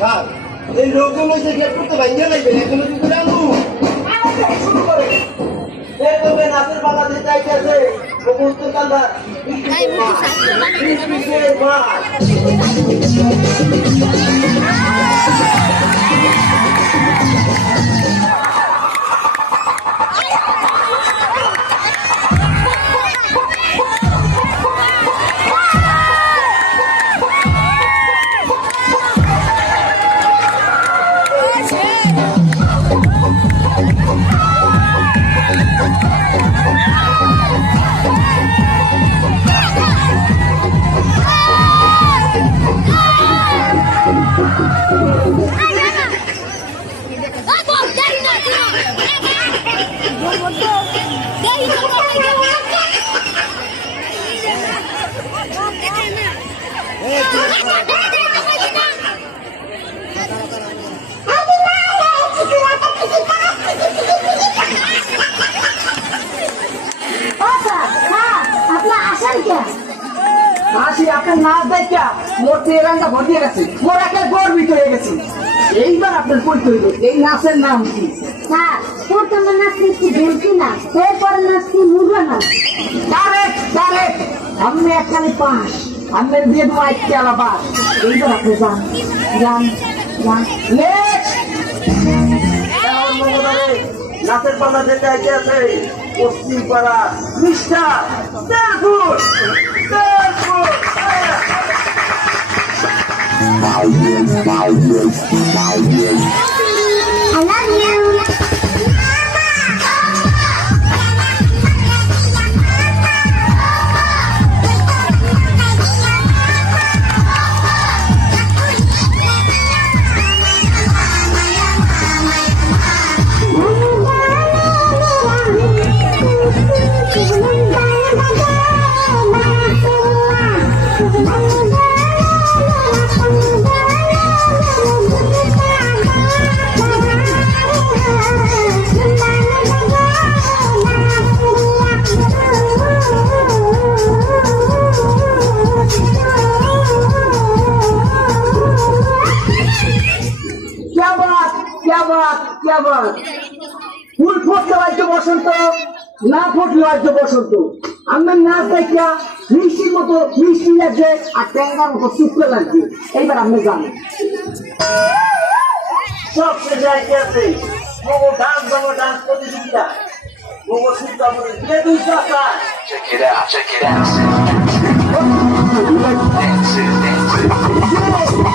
Sir এই লোকগুলো যে গেট করতে ভাঙিয়ে লাগবে এখনো কি করে আনু শুরু করে এই তবে নাচের পালা দিতে আইতেছে সমস্ত কান্দা আপনার নাচ দেখা মোর তেরাঙ্গা ভর দিয়ে গেছে, মোর একটা গর্বিত হয়ে গেছে। এইবার আপনার পরিচয় এই নাচের নাম কি? স্যার প্রথমে নাচছি একটু ভেলকি না, এরপরে নাচছি মুরগা নাচ। কারেক্ট কারেক্ট, আপনি একখানে পাস, আপনার দিয়ে দেবো আজকে আলাপাস। এইবার আপনি যান যান যান। নাচের পালা যেতে আইতে আছে পশ্চিম পাড়া মিস্টার তেলপুর তেলপুর ফুল ফুটলে হয়তো বসন্ত, না ফুটলে হয়তো বসন্ত। আমার নাচ দেখা মিষ্টির মতো মিষ্টি লাগছে আর ট্যাঙ্গার মতো শুকনো লাগছে। এইবার আপনি জানেন সব শেষে আইতে আছে মগো ডান্স প্রতিযোগিতা মগো সুতা বলে দিয়ে দুই চাকা Check it out, check it out. Dance it, dance it.